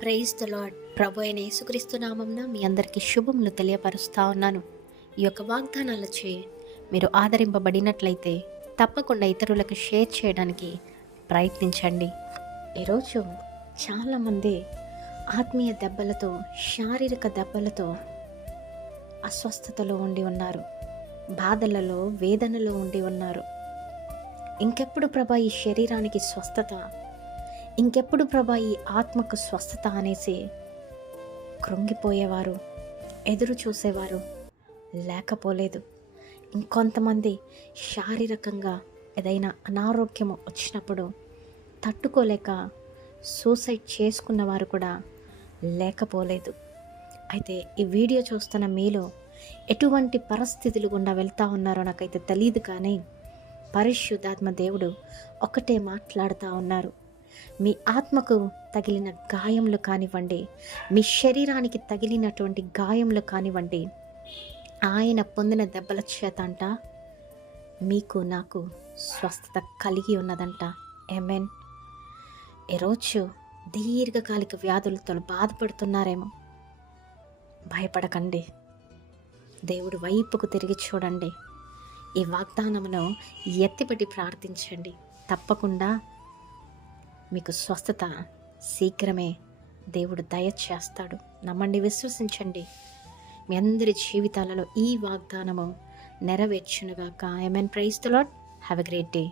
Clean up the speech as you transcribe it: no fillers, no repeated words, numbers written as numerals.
Praise the lord. ప్రభు అయిన యేసుక్రీస్తు నామమున మీ అందరికీ శుభములు తెలియపరుస్తా ఉన్నాను. ఈ యొక్క వాగ్దానాలచే మీరు ఆదరింపబడినట్లయితే తప్పకుండా ఇతరులకు షేర్ చేయడానికి ప్రయత్నించండి. ఈరోజు చాలామంది ఆత్మీయ దెబ్బలతో, శారీరక దెబ్బలతో అస్వస్థతలో ఉండి ఉన్నారు, బాధలలో, వేదనలో ఉండి ఉన్నారు. ఇంకెప్పుడు ప్రభా ఈ శరీరానికి స్వస్థత, ఇంకెప్పుడు ప్రభా ఈ ఆత్మకు స్వస్థత అనేసి కృంగిపోయేవారు, ఎదురు చూసేవారు లేకపోలేదు. ఇంకొంతమంది శారీరకంగా ఏదైనా అనారోగ్యము వచ్చినప్పుడు తట్టుకోలేక సూసైడ్ చేసుకున్నవారు కూడా లేకపోలేదు. అయితే ఈ వీడియో చూస్తున్న మీలో ఎటువంటి పరిస్థితులు గుండా వెళ్తూ ఉన్నారో నాకైతే తెలియదు, కానీ పరిశుద్ధాత్మ దేవుడు ఒకటే మాట్లాడుతూ ఉన్నారు. మీ ఆత్మకు తగిలిన గాయములు కానివ్వండి, మీ శరీరానికి తగిలినటువంటి గాయములు కానివ్వండి, ఆయన పొందిన దెబ్బల చేత అంట మీకు నాకు స్వస్థత కలిగి ఉన్నదంట. ఆమేన్. ఈరోజు దీర్ఘకాలిక వ్యాధులతో బాధపడుతున్నారేమో, భయపడకండి. దేవుడు వైపుకు తిరిగి చూడండి. ఈ వాగ్దానమును ఎత్తిపట్టి ప్రార్థించండి. తప్పకుండా మీకు స్వస్థత శీఘ్రమే దేవుడు దయచేస్తాడు. నమ్మండి, విశ్వసించండి. మీ అందరి జీవితాలలో ఈ వాగ్దానము నెరవేర్చునుగాక. Amen. Praise the lord. Have a great day.